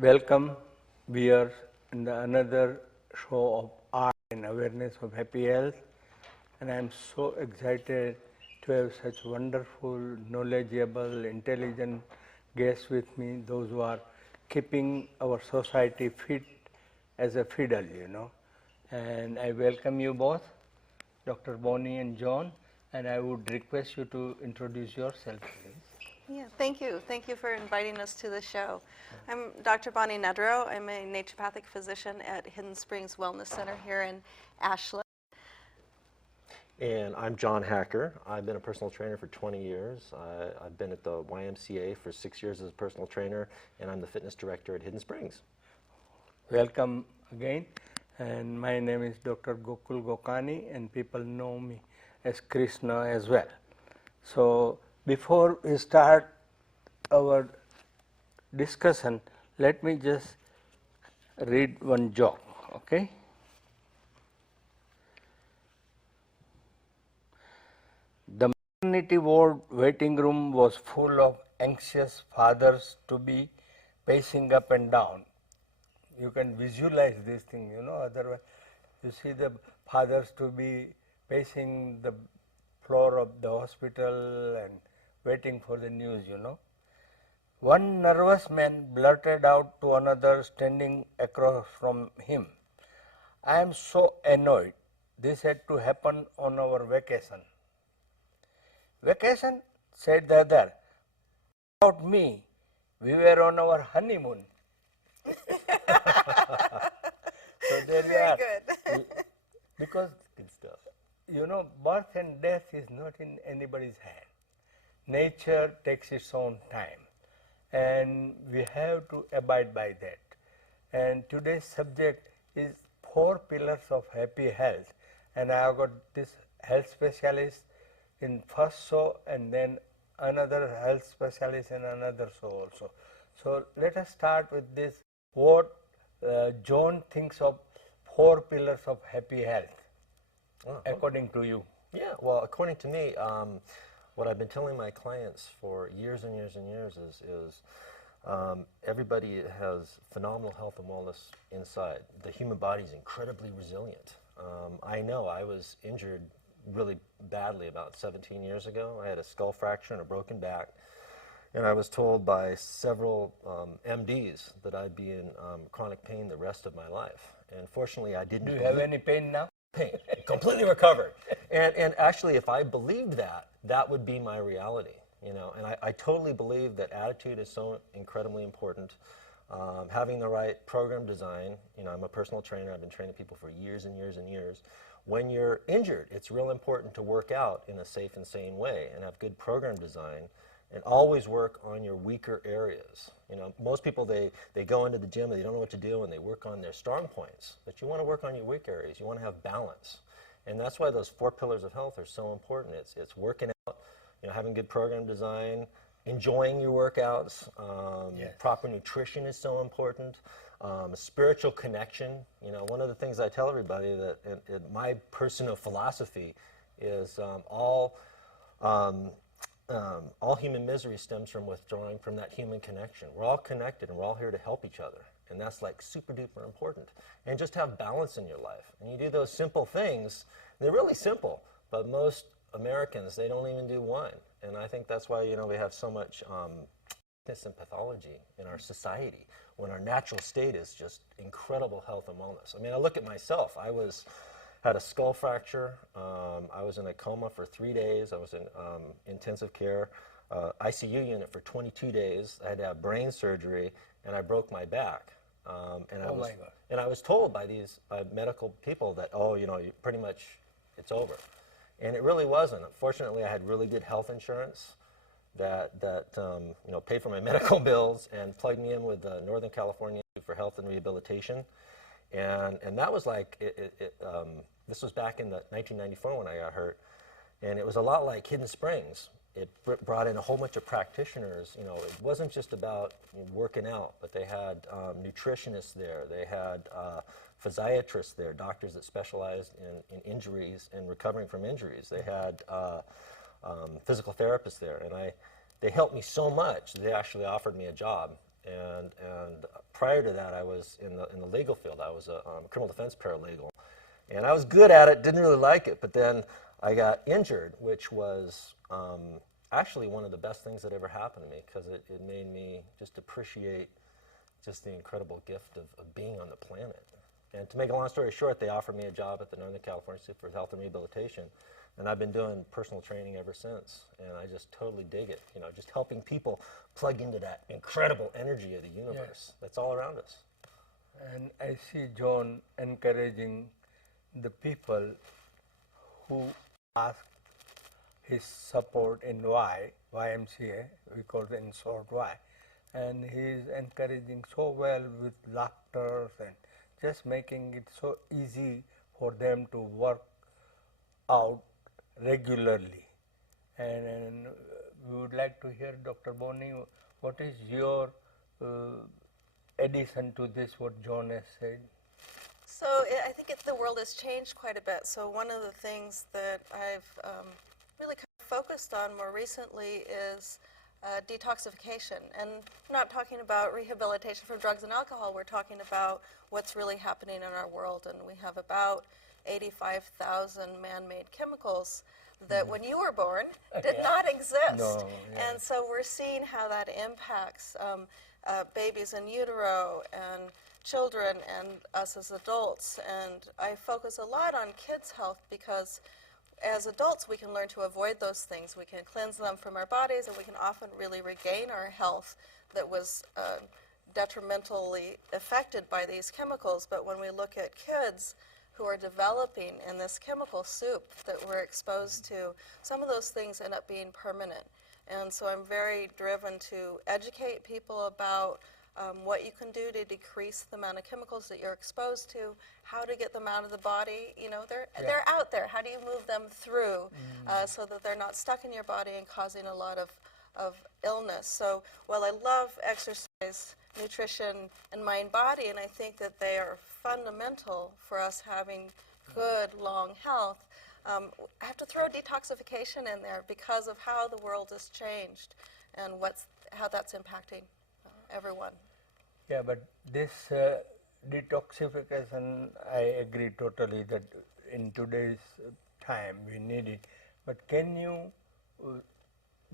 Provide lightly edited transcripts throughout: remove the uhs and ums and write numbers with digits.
Welcome, viewers, in another show of art and awareness of happy health. And I am so excited to have such wonderful, knowledgeable, intelligent guests with me, those who are keeping our society fit as a fiddle. And I welcome you both, Dr. Bonnie and John, and I would request you to introduce yourself, please. Yeah, thank you. Thank you for inviting us to the show. I'm Dr. Bonnie Nedrow. I'm a naturopathic physician at Hidden Springs Wellness Center here in Ashland. And I'm John Hacker. I've been a personal trainer for 20 years. I've been at the YMCA for 6 years as a personal trainer, and I'm the fitness director at Hidden Springs. Welcome again. And my name is Dr. Gokul Gokani, and people know me as Krishna as well. So before we start our discussion, let me just read one joke, okay? The maternity ward waiting room was full of anxious fathers to be pacing up and down. You can visualize this thing, otherwise you see the fathers to be pacing the floor of the hospital and waiting for the news. One nervous man blurted out to another standing across from him, "I am so annoyed. This had to happen on our vacation." "Vacation?" said the other. "About me, we were on our honeymoon." So there we are. Good. Because Good stuff. birth and death is not in anybody's hand. Nature takes its own time, and we have to abide by that. And today's subject is 4 pillars of happy health, and I have got this health specialist in first show, and then another health specialist in another show also. So let us start with this. What John thinks of 4 pillars of happy health, according to you? Yeah, well, according to me, what I've been telling my clients for years and years and years is everybody has phenomenal health and wellness inside. The human body is incredibly resilient. I know I was injured really badly about 17 years ago. I had a skull fracture and a broken back. And I was told by several MDs that I'd be in chronic pain the rest of my life. And fortunately, I didn't. Do you have any pain now? Pain, completely recovered. And actually, if I believed that, that would be my reality. And I totally believe that attitude is so incredibly important. Having the right program design. I'm a personal trainer. I've been training people for years and years and years. When you're injured, it's real important to work out in a safe and sane way and have good program design. And always work on your weaker areas. Most people, they go into the gym and they don't know what to do, and they work on their strong points. But you want to work on your weak areas. You want to have balance. And that's why those 4 pillars of health are so important. It's working out, having good program design, enjoying your workouts. Yes. Proper nutrition is so important. Spiritual connection. One of the things I tell everybody that in my personal philosophy is all human misery stems from withdrawing from that human connection. We're all connected and we're all here to help each other. And that's like super duper important. And just have balance in your life. And you do those simple things, they're really simple, but most Americans, they don't even do one. And I think that's why, we have so much sickness and pathology in our society when our natural state is just incredible health and wellness. I mean, I look at myself. Had a skull fracture. I was in a coma for 3 days. I was in intensive care, ICU unit for 22 days. I had to have brain surgery, and I broke my back. And I was told by these medical people that, you pretty much, it's over. And it really wasn't. Fortunately, I had really good health insurance that paid for my medical bills and plugged me in with Northern California for Health and Rehabilitation. And that was like, this was back in 1994 when I got hurt, and it was a lot like Hidden Springs. It brought in a whole bunch of practitioners. It wasn't just about working out, but they had nutritionists there. They had physiatrists there, doctors that specialized in injuries and recovering from injuries. They had physical therapists there, and they helped me so much. They actually offered me a job And prior to that, I was in the legal field. I was a criminal defense paralegal, and I was good at it. Didn't really like it, but then I got injured, which was actually one of the best things that ever happened to me, because it made me just appreciate just the incredible gift of being on the planet. And to make a long story short, they offered me a job at the Northern California Institute for Health and Rehabilitation, and I've been doing personal training ever since, and I just totally dig it. You know, just helping people plug into that incredible energy of the universe that's all around us. And I see John encouraging the people who ask his support in YMCA, we call it in short Y, and he is encouraging so well with laughter and just making it so easy for them to work out regularly. And we would like to hear, Dr. Bonnie, what is your addition to this, what John has said? So I think the world has changed quite a bit. So one of the things that I've really kind of focused on more recently is detoxification. And I'm not talking about rehabilitation from drugs and alcohol. We're talking about what's really happening in our world. And we have about 85,000 man-made chemicals that when you were born did not exist. No, And so we're seeing how that impacts babies in utero and children and us as adults. And I focus a lot on kids' health because as adults we can learn to avoid those things. We can cleanse them from our bodies, and we can often really regain our health that was detrimentally affected by these chemicals. But when we look at kids who are developing in this chemical soup that we're exposed to, some of those things end up being permanent. And so I'm very driven to educate people about what you can do to decrease the amount of chemicals that you're exposed to, how to get them out of the body. You know, they're out there. How do you move them through so that they're not stuck in your body and causing a lot of illness? So while I love exercise, nutrition, and mind body, and I think that they are fundamental for us having good, long health, I have to throw detoxification in there because of how the world has changed and how that's impacting everyone. Yeah, but this detoxification, I agree totally that in today's time we need it. But can you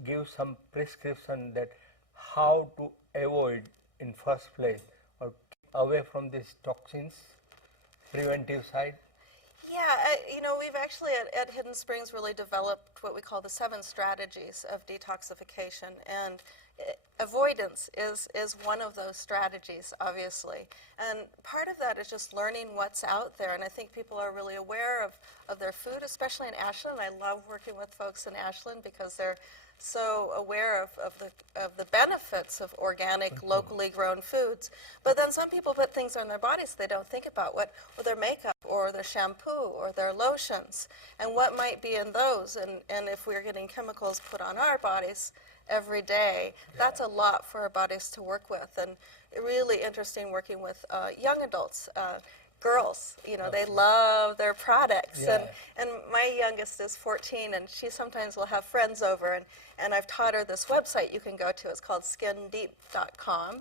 give some prescription that how to avoid in first place or keep away from these toxins, preventive side? Yeah, you know, we've actually at Hidden Springs really developed what we call the 7 strategies of detoxification, and avoidance is one of those strategies, obviously. And part of that is just learning what's out there, and I think people are really aware of their food, especially in Ashland. I love working with folks in Ashland because they're so aware of the benefits of organic, locally grown foods. But then some people put things on their bodies they don't think about, or their makeup, or their shampoo, or their lotions, and what might be in those. And if we're getting chemicals put on our bodies every day, that's a lot for our bodies to work with. And really interesting working with young adults. Girls, you know, they love their products. And my youngest is 14, and she sometimes will have friends over, and I've taught her this website you can go to. It's called skindeep.com,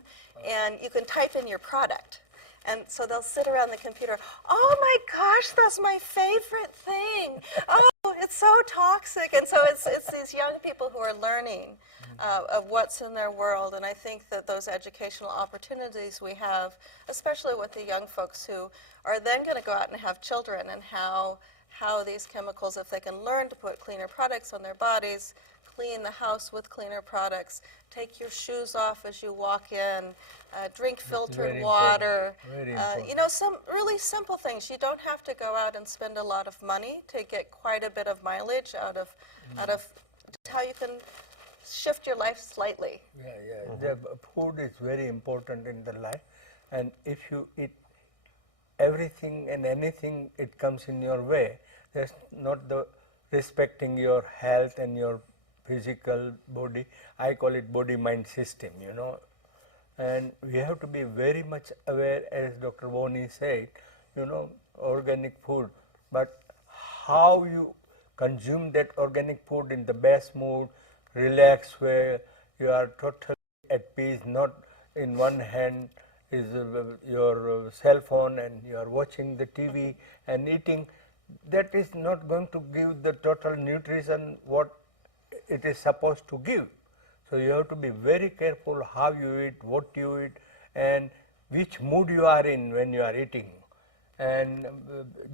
and you can type in your product. And so they'll sit around the computer, oh my gosh, that's my favorite thing. Oh, it's so toxic. And so it's these young people who are learning of what's in their world. And I think that those educational opportunities we have, especially with the young folks who are then going to go out and have children, and how these chemicals, if they can learn to put cleaner products on their bodies, clean the house with cleaner products, take your shoes off as you walk in, drink filtered water, you know, some really simple things. You don't have to go out and spend a lot of money to get quite a bit of mileage out of just how you can shift your life slightly. The food is very important in the life, and if you eat everything and anything it comes in your way, that's not the respecting your health and your physical body. I call it body-mind system, you know. And we have to be very much aware, as Dr. Bonnie said, you know, organic food. But how you consume that organic food in the best mood, relaxed way, you are totally at peace, not in one hand is your cell phone and you are watching the TV and eating, that is not going to give the total nutrition what it is supposed to give. So you have to be very careful how you eat, what you eat, and which mood you are in when you are eating. And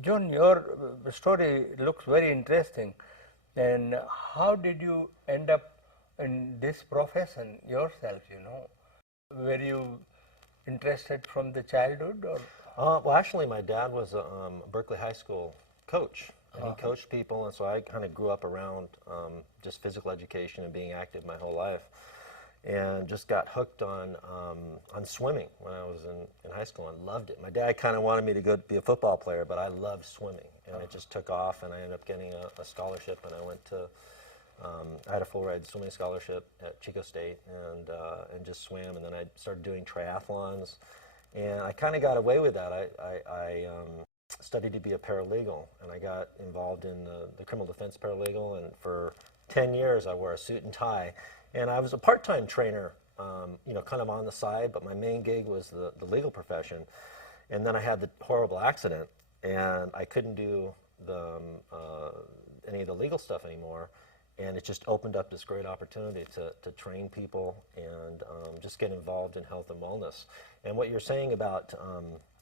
John, your story looks very interesting. And how did you end up in this profession yourself, you know? Were you interested from the childhood or? Well, actually, my dad was a Berkeley High School coach, and he coached people, and so I kind of grew up around just physical education and being active my whole life, and just got hooked on swimming when I was in high school and loved it. My dad kind of wanted me to go be a football player, but I loved swimming, and it just took off, and I ended up getting a scholarship, and I went to I had a full ride swimming scholarship at Chico State, and just swam, and then I started doing triathlons, and I kind of got away with that. I studied to be a paralegal, and I got involved in the criminal defense paralegal, and for 10 years I wore a suit and tie, and I was a part-time trainer, you know, kind of on the side, but my main gig was the legal profession. And then I had the horrible accident, and I couldn't do any of the legal stuff anymore. And it just opened up this great opportunity to train people and just get involved in health and wellness. And what you're saying about,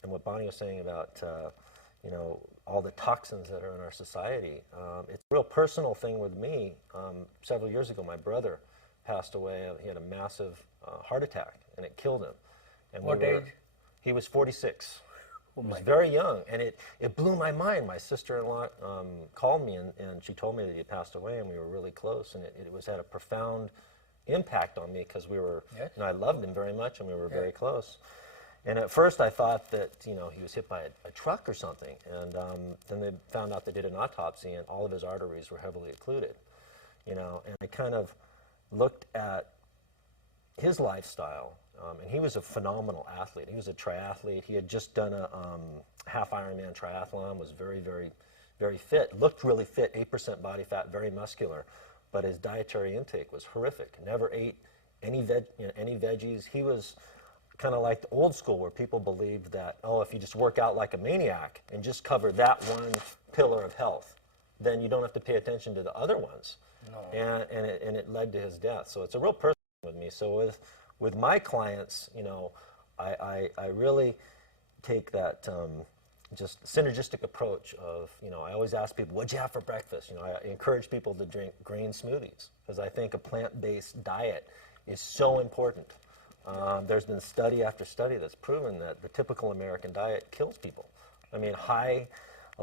and what Bonnie was saying about, you know, all the toxins that are in our society, it's a real personal thing with me. Several years ago, my brother passed away. He had a massive heart attack, and it killed him. And What age? He was 46. Oh He was my very young, and it blew my mind. My sister-in-law called me, and she told me that he had passed away, and we were really close, and it had a profound impact on me because we were, Yes. you know, I loved him very much, and we were very close. And at first, I thought that, you know, he was hit by a truck or something, and then they found out they did an autopsy, and all of his arteries were heavily occluded, you know, and I kind of looked at his lifestyle. And he was a phenomenal athlete. He was a triathlete. He had just done a half Ironman triathlon, was very, very, very fit, looked really fit, 8% body fat, very muscular. But his dietary intake was horrific. Never ate any veggies. He was kind of like the old school where people believed that, oh, if you just work out like a maniac and just cover that one pillar of health, then you don't have to pay attention to the other ones. No. And it led to his death. So it's a real person with me. So with my clients, you know, I really take that just synergistic approach of, you know, I always ask people, what'd you have for breakfast? You know, I encourage people to drink green smoothies because I think a plant-based diet is so important. There's been study after study that's proven that the typical American diet kills people. I mean, a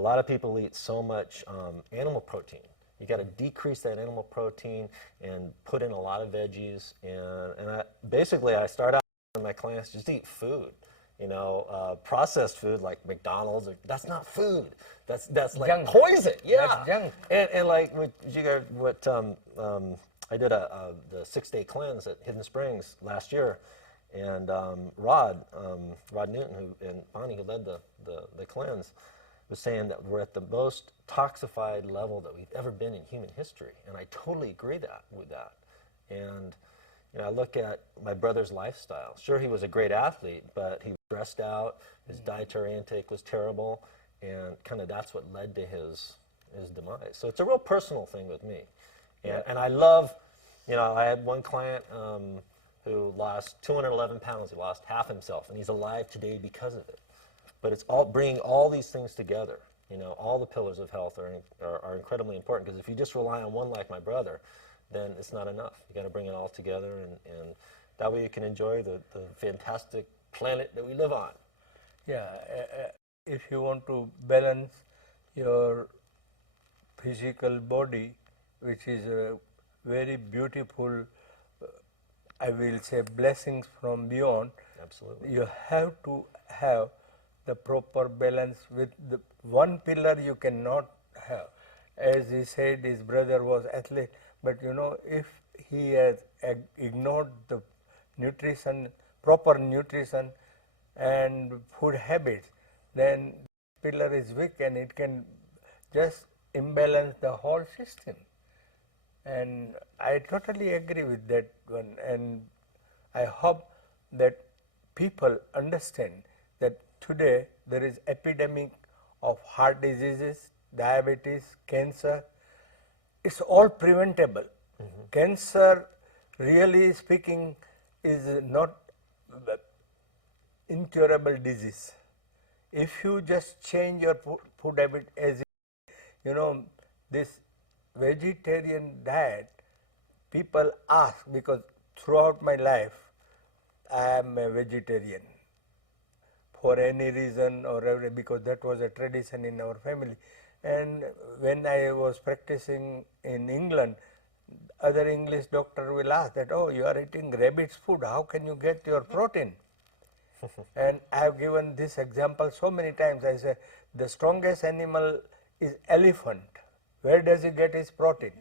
lot of people eat so much animal protein. You got to decrease that animal protein and put in a lot of veggies. And basically, I start out with my clients just eat food. You know, processed food like McDonald's. That's not food. That's like junk. Poison. Yeah. That's junk. And like I did the 6-day cleanse at Hidden Springs last year, and Rod Newton and Bonnie, who led the cleanse, was saying that we're at the most toxified level that we've ever been in human history, and I totally agree with that. And you know, I look at my brother's lifestyle. Sure, he was a great athlete, but he was stressed out. His dietary intake was terrible, and kind of that's what led to his demise. So it's a real personal thing with me, and I love, you know, I had one client who lost 211 pounds. He lost half himself, and he's alive today because of it. But it's all bringing all these things together. You know, all the pillars of health are incredibly important, because if you just rely on one like my brother, then it's not enough. You got to bring it all together, and that way you can enjoy the fantastic planet that we live on. Yeah, if you want to balance your physical body, which is a very beautiful, I will say, blessings from beyond. Absolutely. You have to have the proper balance. With the one pillar you cannot have. As he said, his brother was athlete, but you know, if he has ignored the nutrition, proper nutrition and food habits, then pillar is weak and it can just imbalance the whole system. And I totally agree with that one, and I hope that people understand that today there is epidemic of heart diseases, diabetes, cancer. It's all preventable. Cancer, really speaking, is not incurable disease. If you just change your food habit, as you know, this vegetarian diet, people ask, because throughout my life I am a vegetarian for any reason or because that was a tradition in our family. And when I was practicing in England, other English doctor will ask that, oh, you are eating rabbit's food, how can you get your protein? And I have given this example so many times. I say the strongest animal is elephant. Where does he get his protein?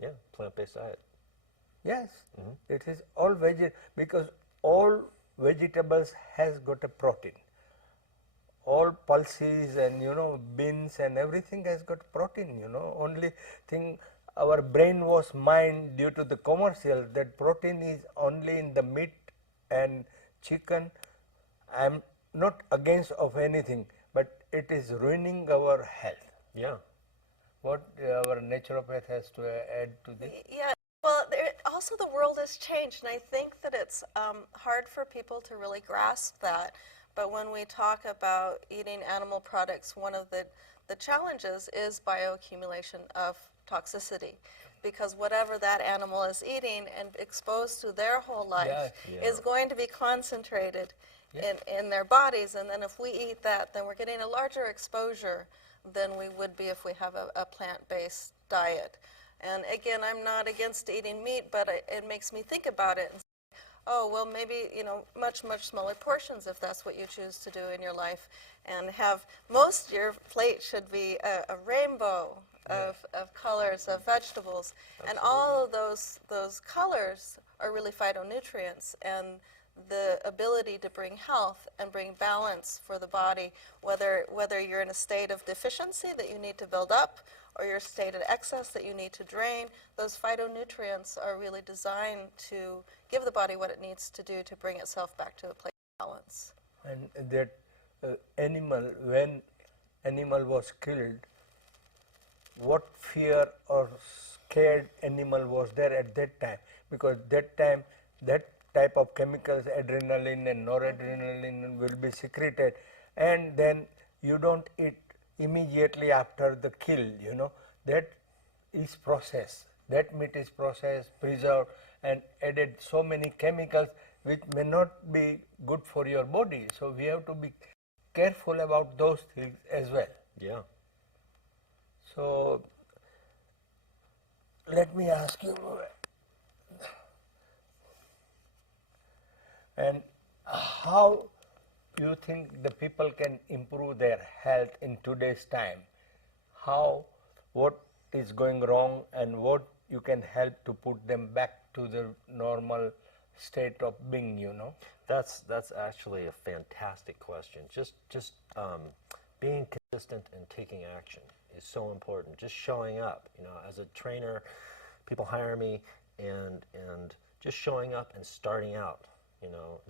Yeah, plant-based diet. Yes, it is all because all vegetables has got a protein. All pulses and beans and everything has got protein. Only thing, our brainwash mind due to the commercial, that protein is only in the meat and chicken. I am not against of anything, but it is ruining our health. Yeah. What our naturopath has to add to this? Yeah, well, also the world has changed, and I think that it's hard for people to really grasp that. But when we talk about eating animal products, one of the challenges is bioaccumulation of toxicity. Because whatever that animal is eating and exposed to their whole life is going to be concentrated in their bodies. And then if we eat that, then we're getting a larger exposure than we would be if we have a plant-based diet. And again, I'm not against eating meat, but it makes me think about it and say, oh, well, maybe, much, much smaller portions if that's what you choose to do in your life. And have most of your plate should be a rainbow of colors, of vegetables. Absolutely. And all of those colors are really phytonutrients. And the ability to bring health and bring balance for the body, whether you're in a state of deficiency that you need to build up or you're a state of excess that you need to drain, those phytonutrients are really designed to give the body what it needs to do to bring itself back to a place of balance. And that when animal was killed, what fear or scared animal was there at that time? Because that time, that type of chemicals, adrenaline and noradrenaline, will be secreted, and then you don't eat immediately after the kill. That is processed. That meat is processed, preserved, and added so many chemicals which may not be good for your body. So we have to be careful about those things as well. Yeah. So let me ask you, and how you think the people can improve their health in today's time? What is going wrong, and what you can help to put them back to the normal state of being, That's actually a fantastic question. Just being consistent and taking action is so important. Just showing up. As a trainer, people hire me, and just showing up and starting out.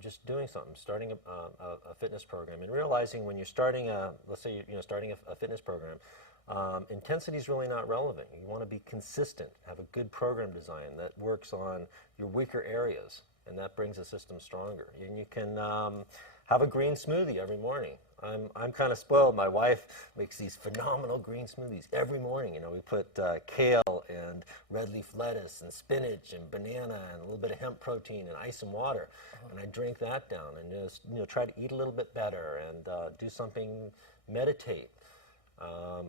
Just doing something, starting a fitness program, and realizing when you're starting let's say you're starting a fitness program, intensity is really not relevant. You want to be consistent, have a good program design that works on your weaker areas, and that brings the system stronger. And you can have a green smoothie every morning. I'm kind of spoiled. My wife makes these phenomenal green smoothies every morning. We put kale and red leaf lettuce and spinach and banana and a little bit of hemp protein and ice and water, and I drink that down and just try to eat a little bit better and do something, meditate,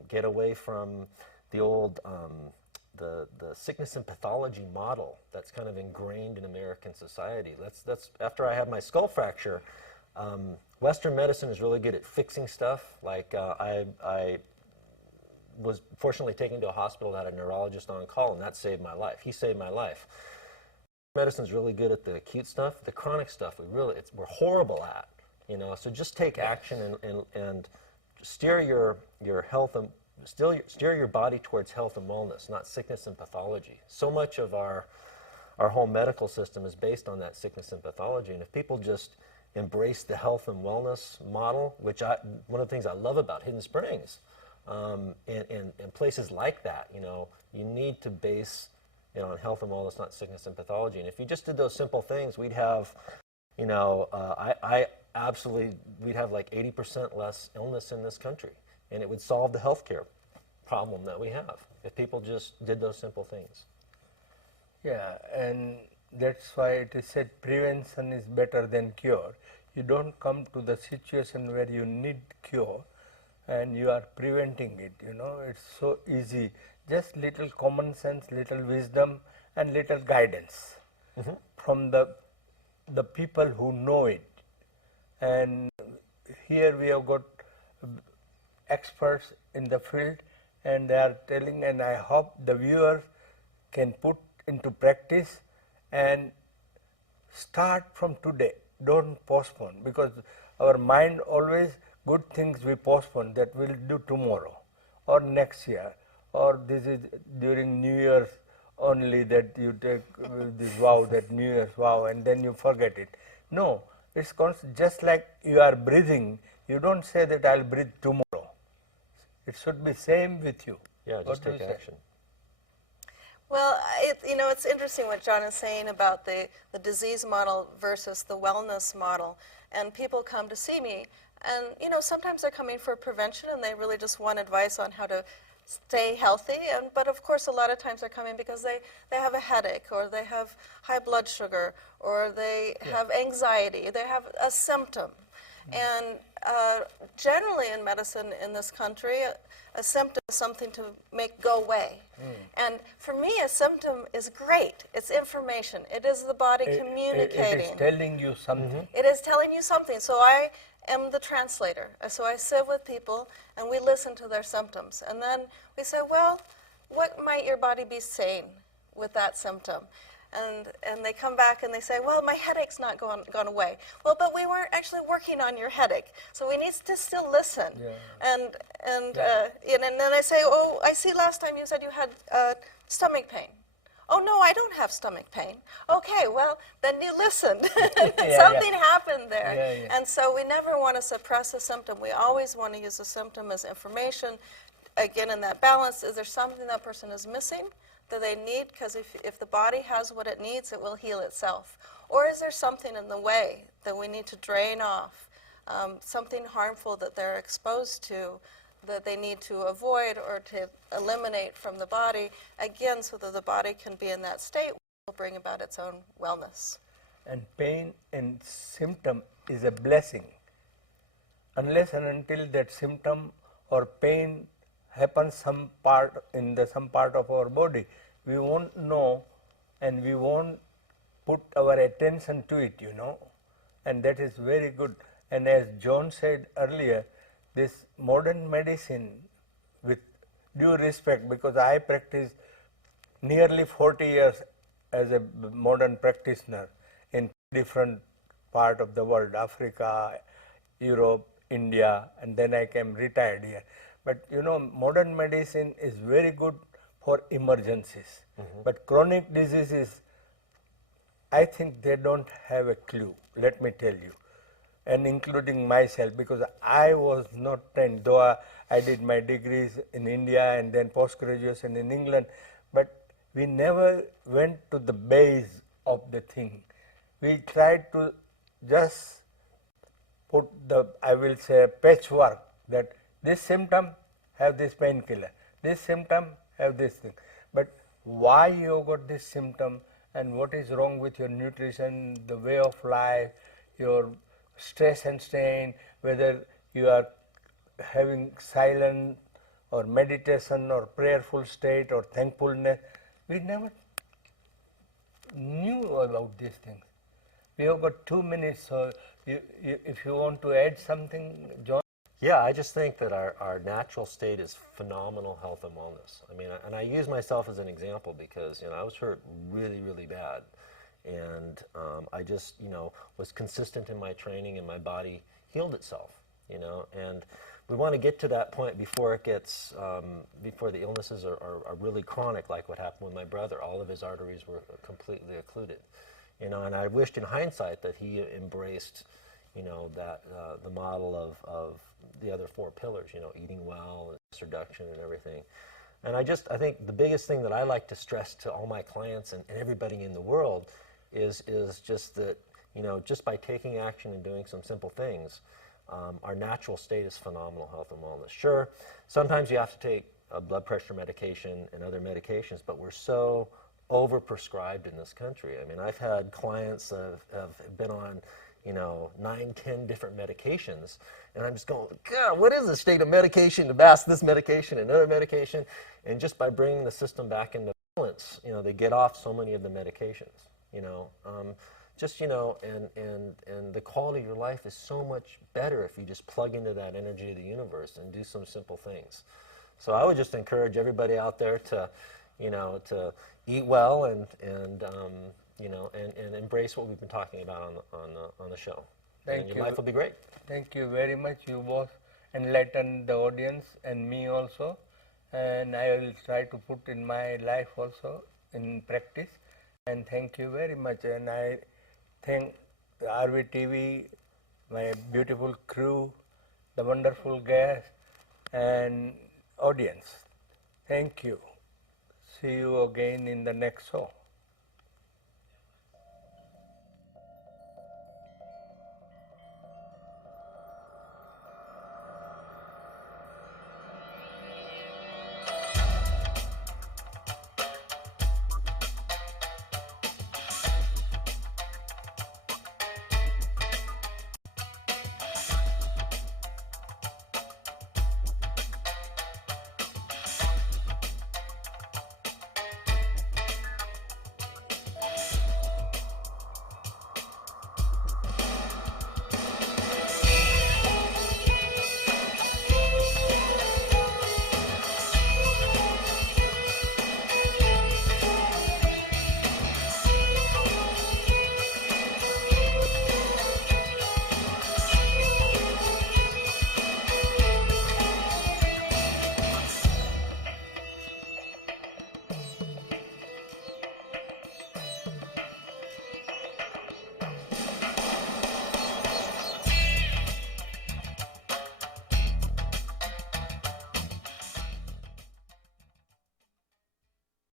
get away from the old the sickness and pathology model that's kind of ingrained in American society. That's after I had my skull fracture. Western medicine is really good at fixing stuff. Like I was fortunately taken to a hospital that had a neurologist on call, and that saved my life. He saved my life. Medicine's really good at the acute stuff. The chronic stuff we're horrible at. So just take action and steer your health and steer your body towards health and wellness, not sickness and pathology. So much of our our whole medical system is based on that sickness and pathology. And if people just embrace the health and wellness model, which one of the things I love about Hidden Springs, and places like that, you need to base on health and wellness, not sickness and pathology. And if you just did those simple things, we'd have, we'd have like 80% less illness in this country, and it would solve the healthcare problem that we have if people just did those simple things. Yeah, and that's why it is said prevention is better than cure. You don't come to the situation where you need cure and you are preventing it, it's so easy. Just little common sense, little wisdom and little guidance from the people who know it. And here we have got experts in the field, and they are telling, and I hope the viewers can put into practice and start from today. Don't postpone, because our mind always, good things we postpone, that we'll do tomorrow or next year, or this is during New Year's only that you take this vow, that New Year's vow, and then you forget it. No, it's just like you are breathing. You don't say that I'll breathe tomorrow. It should be same with you. Yeah, just take action. Well, it's interesting what John is saying about the disease model versus the wellness model. And people come to see me, and sometimes they're coming for prevention, and they really just want advice on how to stay healthy. But of course, a lot of times they're coming because they have a headache, or they have high blood sugar, or they have anxiety, they have a symptom. And generally in medicine in this country, a symptom is something to make go away. And for me, a symptom is great. It's information. It is the body communicating. It is telling you something. It is telling you something. So I am the translator. So I sit with people and we listen to their symptoms. And then we say, well, what might your body be saying with that symptom? And they come back and they say, well, my headache's not gone away. Well, but we weren't actually working on your headache, so we need to still listen. Yeah. And then I say, oh, I see last time you said you had stomach pain. Oh, no, I don't have stomach pain. Okay, well, then you listened. Something happened there. Yeah. And so we never want to suppress a symptom. We always want to use a symptom as information. Again, in that balance, is there something that person is missing that they need? Because if the body has what it needs, it will heal itself. Or is there something in the way that we need to drain off, something harmful that they're exposed to that they need to avoid or to eliminate from the body, again, so that the body can be in that state, will bring about its own wellness. And pain and symptom is a blessing. Unless and until that symptom or pain happens some part of our body, we won't know and we won't put our attention to it, and that is very good. And as John said earlier, this modern medicine, with due respect, because I practiced nearly 40 years as a modern practitioner in different parts of the world, Africa, Europe, India, and then I came retired here. But modern medicine is very good for emergencies. But chronic diseases, I think they don't have a clue, let me tell you. And including myself, because I was not trained, though I did my degrees in India and then post-graduation in England, but we never went to the base of the thing. We tried to just put I will say, patchwork, that this symptom have this painkiller, this symptom have this thing. But why you got this symptom and what is wrong with your nutrition, the way of life, your stress and strain, whether you are having silent or meditation or prayerful state or thankfulness, we never knew about these things. We have got 2 minutes, so if you want to add something, John. Yeah, I just think that our natural state is phenomenal health and wellness. I mean, and I use myself as an example because, I was hurt really, really bad. And I just, was consistent in my training and my body healed itself, and we want to get to that point before it gets, before the illnesses are really chronic, like what happened with my brother. All of his arteries were completely occluded. You know, and I wished in hindsight that he embraced, you know, that the model of the other 4 pillars, you know, eating well, and stress reduction and everything. And I think the biggest thing that I like to stress to all my clients and everybody in the world is just that, you know, just by taking action and doing some simple things, our natural state is phenomenal health and wellness. Sure, sometimes you have to take a blood pressure medication and other medications, but we're so overprescribed in this country. I mean, I've had clients that have been on, you know, 9, 10 different medications, and I'm just going, God, what is the state of medication to pass this medication and another medication? And just by bringing the system back into balance, you know, they get off so many of the medications, you know. Just, you know, and the quality of your life is so much better if you just plug into that energy of the universe and do some simple things. So I would just encourage everybody out there to, you know, to eat well and you know, and embrace what we've been talking about on the show. Thank and you. your life will be great. Thank you very much. You both enlightened the audience and me also, and I will try to put in my life also in practice. And thank you very much. And I thank the RVTV, my beautiful crew, the wonderful guests, and audience. Thank you. See you again in the next show.